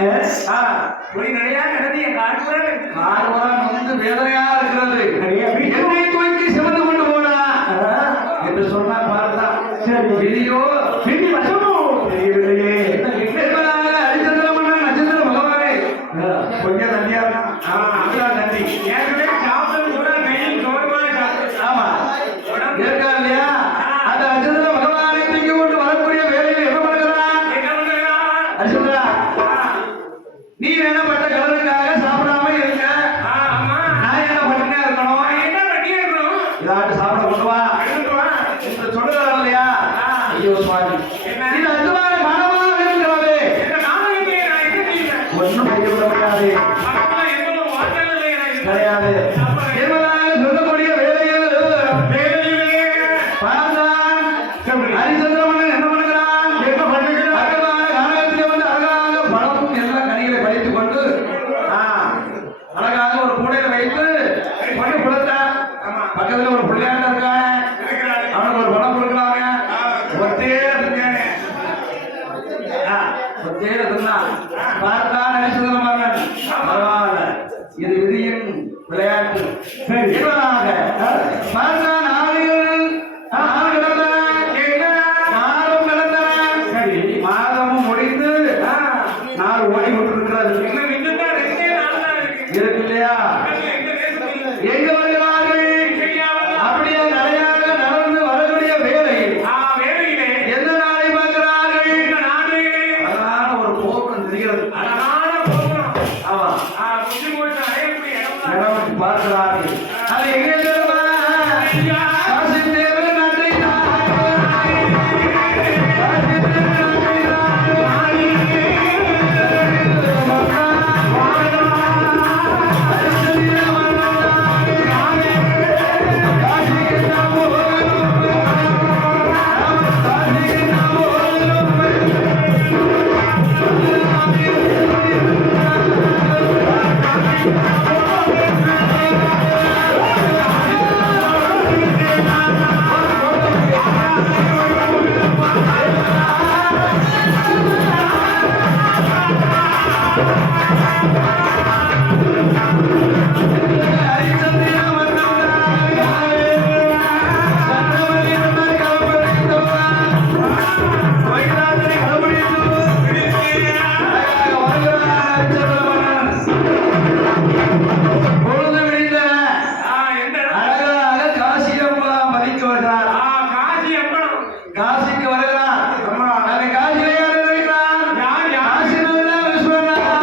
ஒரு நிறையா நடந்து என் கார்புரம் வந்து வேதனையா இருக்கிறது. என்னை தூக்கி சிவந்து கொண்டு போனா என்று சொன்னார் பார்த்தா விதியோ விதி வசமோ தெரியவில்லையே. ஹரிச்சந்திரமன்னன் நட்சத்திர பகவானே கொஞ்சம் தண்டியா அப்படிதான் தண்டி ஏற்கனவே சாப்பிட்டது கூட கையில் கௌரவமாக சாப்பிட்டு ஆமா இருக்கா இல்லையா? அந்த நட்சத்திர பகவானை தூக்கி கொண்டு வரக்கூடிய வேலையில் என்ன பண்ணுகிறான்? ஹரிச்சந்திரா, நீ வேணா பட்ட கலருக்காக சாப்பிடாம இருக்க, நான் என்ன பண்ணிட்டே இருக்கணும்? இதாட்டு சாப்பிட கொண்டு வா என்று சொல்லுகிறார் இல்லையா? ஐயோ சுவாமி, இது அந்துமான மானமாக இருக்கிறது. ஒன்றும் செய்யப்பட முடியாது கிடையாது என்பதாக சொல்லக்கூடிய வேலையில் பார்த்தான் ஹரிச்சந்திரமன்னன் என்ன பண்ணுகிறான்? அழகான காலத்திலே வந்து அழகாக பழமும் எல்லா கனிகளை பறித்துக் கொண்டு அழகாக ஒரு கூடையில வைத்து பண்ணி கொடுத்தான். பக்கத்துல ஒரு பிள்ளையாண்ட இருக்காங்க, அவனுக்கு ஒரு பணம் கொடுக்குறாங்க. ஒத்தே இருக்காங்க, ஒத்தே இருந்தான். பார்த்தான் ஹரிச்சந்திரமன்னன், பரவாயில்ல, இது விதியின் விளையாட்டு. இவனாக பார்த்தான். மாதமும் முடிந்து நாள் ஓடி கொண்டிருக்கிறது. இருக்கு இல்லையா? எங்க வருகிறார்கள்? அப்படியே நிறையாக நடந்து வரக்கூடிய வேலையில் எந்த நாளை பார்க்கிறார்கள்? அழகான ஒரு போக்கம் தெரிகிறது. ஆமா, இடம் பார்க்கிறார்கள். அது எங்கே தெரியுமா? காசி தேவன் நாட்டை காசிக்கு வருகிறார். அந்த காசியிலே யார் இருக்கிறார்? காசியிலே விஸ்வநாதர்.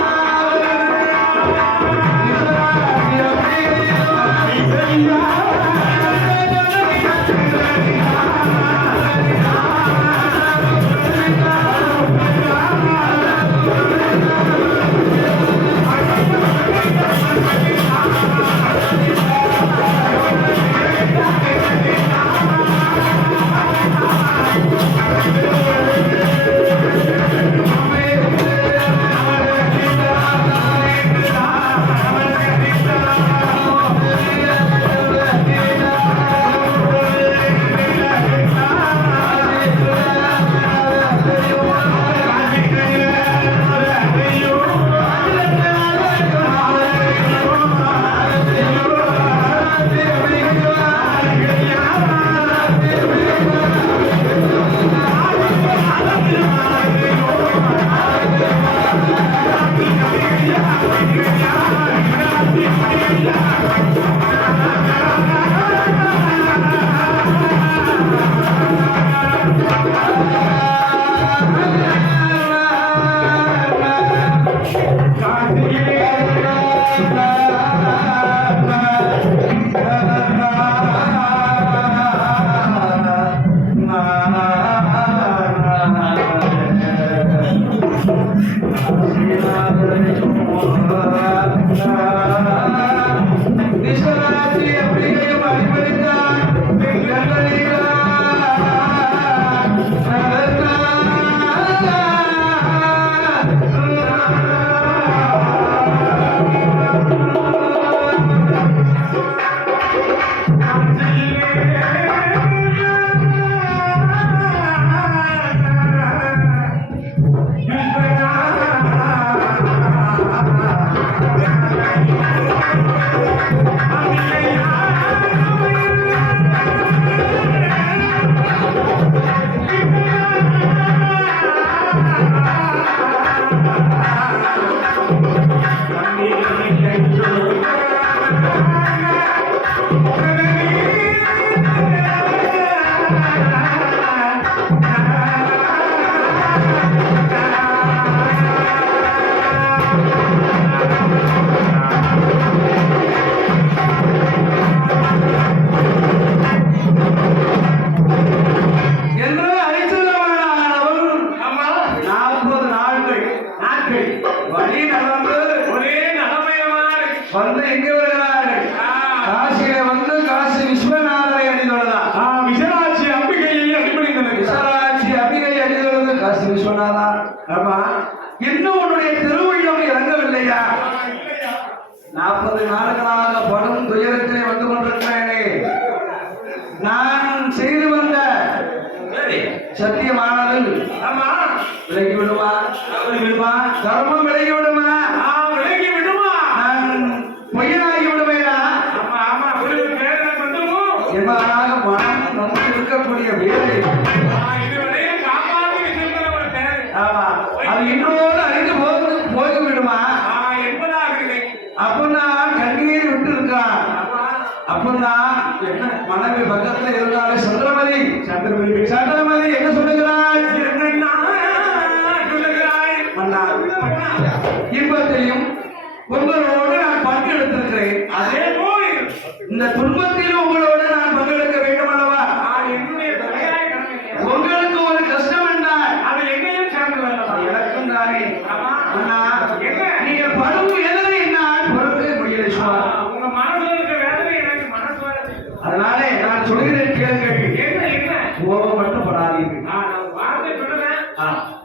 ஆமா இன்னும் உன்னுடைய திருவுள்ளம் இறங்கவில்லையா? இல்லையா? 40 நாடுகளாக படும் துயரத்திலே வந்து கொண்டிருக்கிறேனே. நான் செய்து வந்த சரி. சத்தியமானது ஆமா. விலகி விடுமா? விடுமா? தர்மம் விலகி விடுமா? விலகி விடுமா? நான் பொய்யனாகி விடுவேனா? ஆமா ஆமா. விடுவு பேரை வந்துடும். எவ்வளவாக மனம் நொந்து இருக்கக்கூடிய வேலை. இதுவரையும் காப்பாற்றி வச்சிருக்கிற ஒரு பேரு. ஆமா அது இன்றோடு அறிந்து போக விடுமா? என்பதாக இல்லை. அப்பன்னா கண்ணீர் விட்டு இருக்கான். அப்பன்னா என்ன மனைவி பக்கத்துல இருந்தாலும் சந்திரமதி சந்திரமதி என்ன சொல்லுகிறாள்? சொல்லுகிறாய். மன்னா இன்பத்தையும் உங்களோடு நான் பங்கெடுத்திருக்கிறேன். அதே போல் இந்த துன்பத்திலும் உங்களோடு நான் பங்கெடுக்க வேண்டும் அல்லவா? என்னுடைய தலையாய கடமை. உங்களுக்கு ஒரு கஷ்டம் என்றால் அது என்னையும் சேர்ந்து வரலாம். எனக்கும் தானே. ஆமா. அண்ணா என்ன? நீங்கள் படும் வேதனை நான் பொறுக்க முடியலை சும்மா. உங்க மனசுல இருக்க வேதனை எனக்கு மனசு வரது. அதனாலே நான் சொல்கிறேன் கேளுங்கள். என்ன என்ன? கோபம் மட்டும் படாதீர்கள். நான் வார்த்தை சொல்லுவேன்.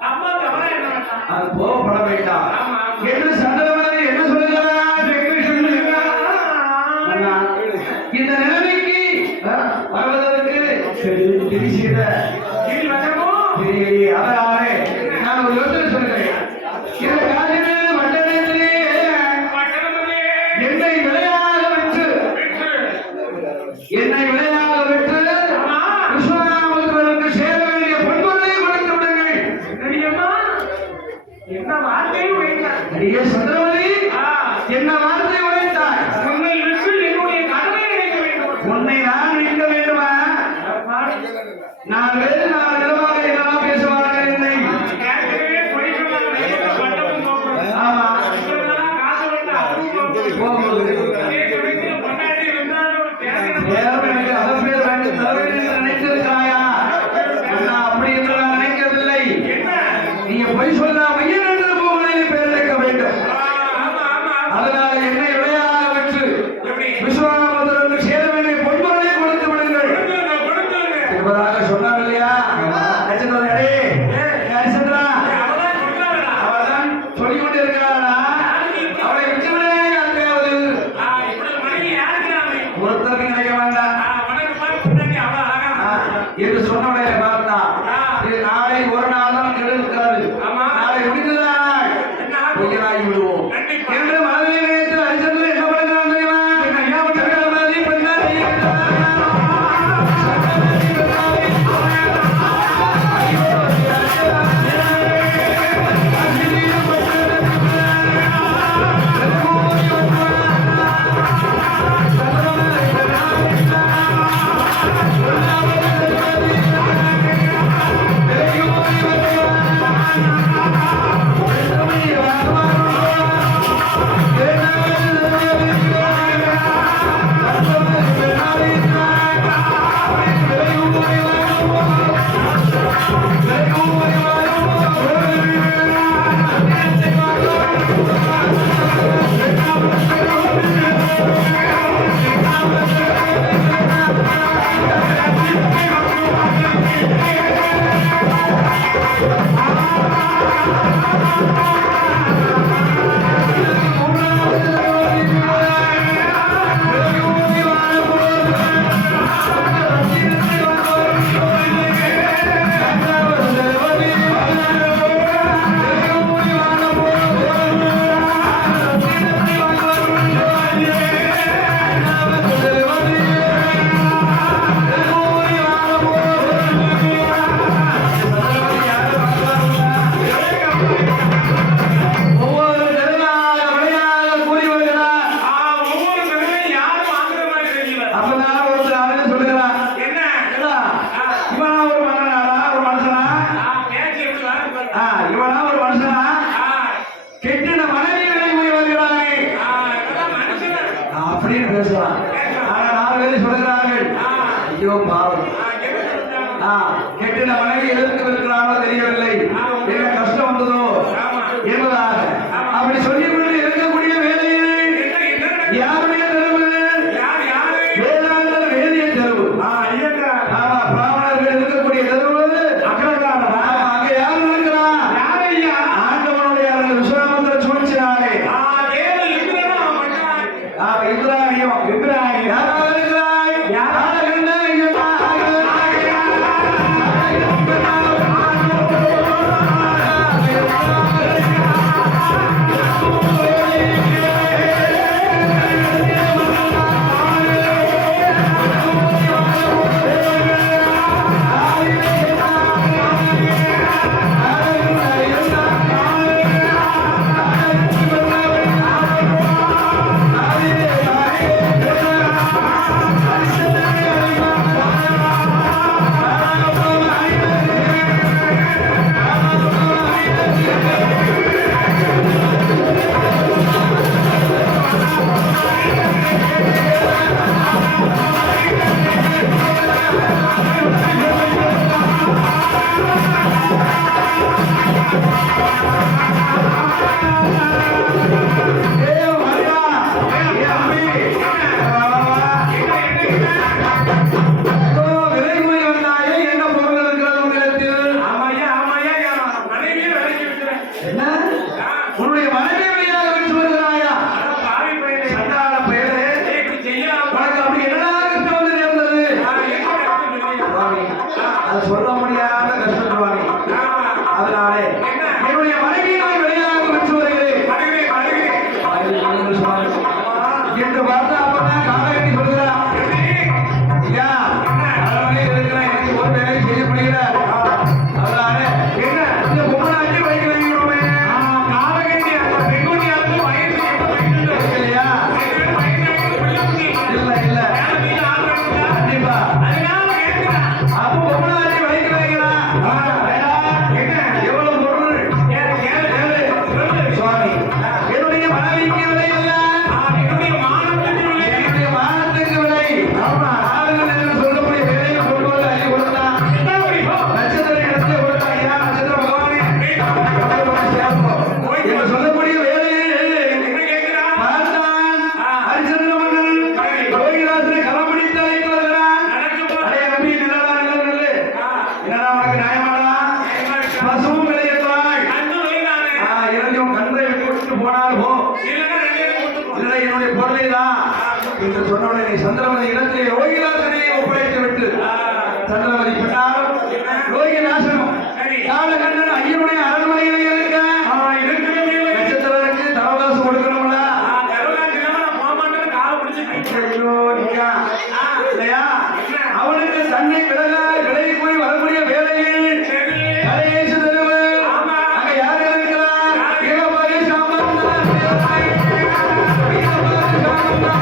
அம்மா தவறா என்ன வேண்டாம். அது கோபப்பட வேண்டாம் ஆமா, ஆமா. என்று சந்திரமதி என்ன சொல்லுகிறார்? என்ன சொல்லுகிறார்? அண்ணா, இந்த நிலைமைக்கு வருவதற்கு திரி செய்த இது வசமோ? தெரியலையே. அதனாலே நான் ஒரு யோசனை சொல்கிறேன். இந்த காலத்திலே மண்டலத்திலே பட்டணத்திலே என்னை விளையாக விட்டு விஸ்வநாமத்துவருக்கு சேர வேண்டிய பொன்மொழியை கொடுத்து விடுங்கள். என்னடியம்மா? என்ன வார்த்தையும் வைத்தார். அடியே சந்திரமதி, என்ன வார்த்தை உரைத்தாய்? உன்னை விட்டு என்னுடைய கடமை நினைக்க வேண்டும். உன்னை நான் நிற்க வேண்டுமா? நான் வேறு நான் நிலவாக எல்லாம் பேசுவார்கள் என்னை. கேட்கவே பொய் சொன்னாங்க. பட்டமும் நோக்கம். ஆமா இதெல்லாம் காசு வந்து அதுவும் நோக்கம். போகும்போது அதே சமயத்தில் பொன்னாடி இருந்தாலும் தேவையான தேவை எனக்கு அதன் பேர் வேண்டும் தர வேண்டும் என்று நினைத்திருக்கிறாயா? அண்ணா, அப்படி என்று நான் நினைக்கவில்லை. என்ன? நீங்க பொய் சொன்னா மையன் என்று போவனை பேர் வைக்க வேண்டும். ஆமா ஆமா. அதனால என்னை விளையாக விட்டு எப்படி? விஸ்வநாமத்துவருக்கு சேர வேண்டிய பொன்மொழியை கொடுத்து விடுங்கள் கொடுத்துருங்க. என்பதாக சொன்னார் இல்லையா? ஹரிச்சந்திரன், அடே, ஹரிச்சந்திரா, அவதான் சொன்னாரா? அவள்தான் சொல்லிக் கொண்டிருக்கிறாளா? அவளை விட்டுவிடே அங்காவது இப்படி மனைவி யாருக்கிறாங்க? ஒருத்தருக்கு நினைக்க வேண்டாம் உனக்கு பார்த்து முன்னாடி அவ ஆகா. என்று சொன்னவளை பார்த்தா இது நாளை ஒரு நாள் தான் கெடுக்கிறது. ஆமா. நாளை முடிந்ததால் பொய்யனாகி விடுவோம் கண்டிப்பா. என்று மனதில் நினைத்து ஹரிச்சந்திரன் என்ன பண்ணுகிறான் தெரியுமா? சந்திரமதி பெண்ணாகி ஒவ்வொரு திருநாளாக விளையாக கூறி வருகிறார். ஒவ்வொரு தடவையும் யாரும் வாங்குற மாதிரி தெரியல. அப்பதான் ஒருத்தர் அவனே சொல்லுகிறான், என்ன? ஏடா, இவனா ஒரு மகனாடா, ஒரு மனுஷனா? பேச்சு எப்படி வருது பாரு. இவனா ஒரு மனுஷனா? ஆ, கெட்டின மனைவிகளை போய் வருகிறானே இதெல்லாம் மனுஷனா? அப்படின்னு பேசுறான். ஆனா 4 பேர் சொல்லுகிறார்கள், ஐயோ பாவம், என்ன சொல்றாங்க? கெட்டின மனைவி எதற்கு இருக்கிறானோ தெரியவில்லை, என்ன கஷ்டம் வந்ததோ என்பதாக அப்படி சொல்லிக் கொண்டு இருக்கக்கூடிய வேலையில் என்ன யாருடைய தெருவு? யாரு? வேதாந்தர் வேதிய தெருவு. ஐயங்கார். ஆமா, பிராமணர்கள் இருக்கக்கூடிய தெருவு அக்ரகாரம். அங்க யாரு இருக்கிறா? யாரையா? உன்னுடைய மனைவி வழியாக விட்டு வருகிறாயா? சண்டாள பயலே, உனக்கு அப்படி என்னடா கஷ்டம் வந்து நேர்ந்தது? சுவாமி, அதை சொல்ல முடியாத கஷ்டம் சுவாமி. அதனாலே என்னுடைய மனைவியை வெளியாக விட்டு வருகிறேன் சுவாமி என்று பார்த்தா அப்பதான் காலகட்டி சொல்கிறான். ஐயா, அரண்மனையில் இருக்கிற எனக்கு ஒரு வேலை செய்ய முடியல. அதனால என்ன இந்த பொம்மனாட்சி வைக்க வைக்கிறோமே இல்லையா? இல்ல இல்ல கண்டிப்பா. அப்போ பொம்மனாட்சி வைக்க வைக்கலாம். எவ்வளவு பொருள் சுவாமி? என்னுடைய மனைவிக்கு விலை இல்ல, என்னுடைய மானத்துக்கு விலை. ஆமா, ஆளுநர் என்று சொல்லக்கூடிய வேலையை கொண்டு வந்து அள்ளி கொடுத்தான். நட்சத்திர இடத்துல கொடுத்தான். ஐயா, நட்சத்திர பகவானே, என்று சொல்லக்கூடிய வேலையை பார்த்தான். ஹரிச்சந்திர மன்னன் ரோகிதாசனை களம் பிடித்து அழைத்து வருகிறான். அடைய நம்பி நில்லடா, நில்லு. என்னடா உனக்கு நியாயமாடா? பசுவும் விளையத்தாள். இறந்தும் கன்றை விட்டு போனால் போ. இல்லை, என்னுடைய பொருளை தான் என்று சொன்னவுடனே நீ சந்திரமதி இடத்திலே ரோகிதாசனை ஒப்படைத்து விட்டு சந்திரமதி பின்னாலும் ரோகிதாசனும் காலகண்ணன் ஐயனுடைய அரண்மனையிலே இருக்க நட்சத்திரருக்கு தரவாசு கொடுக்கணும்ல. ஐயோ, நீயா? இல்லையா? அவனுக்கு தன்னை விலகி போய் வரக்கூடிய வேலையில் கடைசி தெருவு. அங்க யார் இருக்கிறார்? இளமதி சாம்பந்தான். இளமதி சாம்பந்தான்.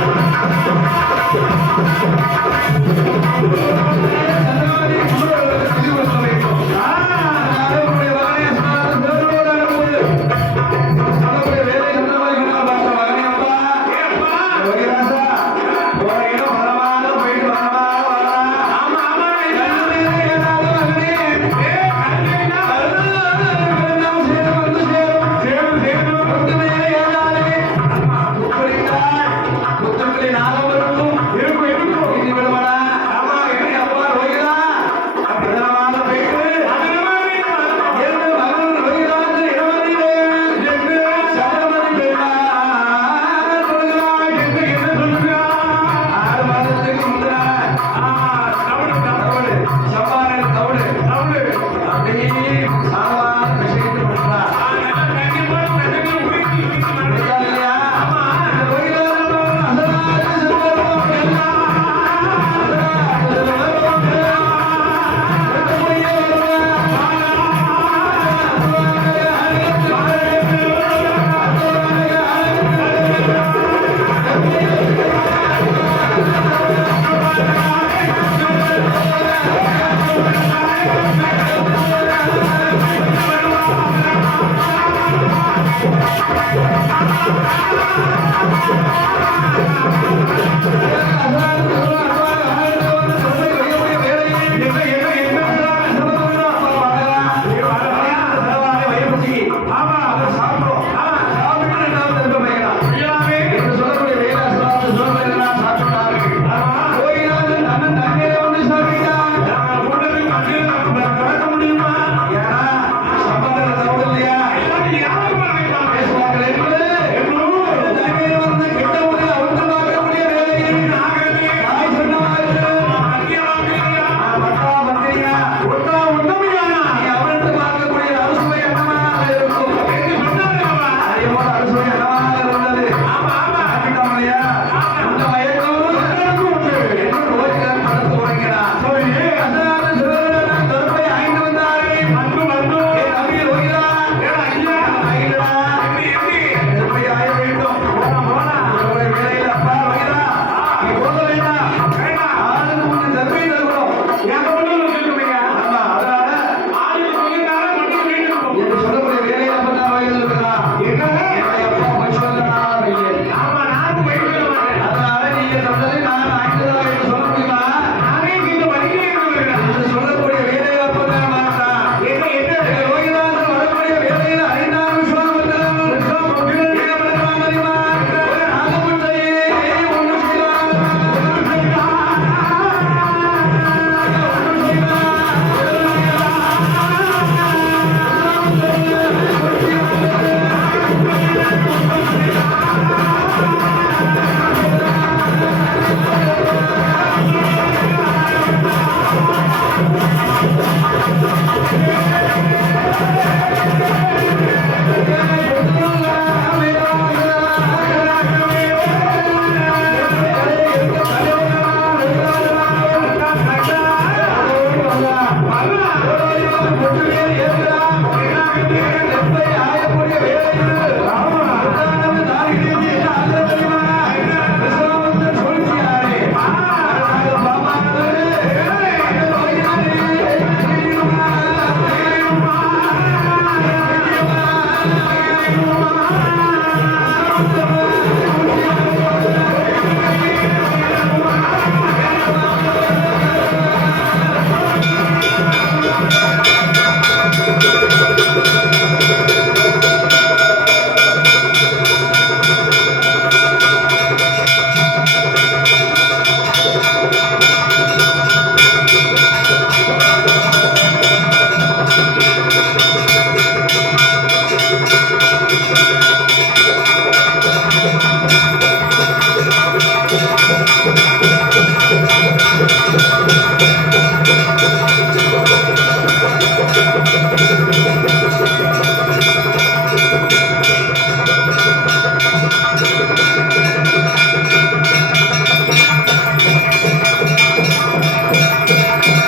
ஆ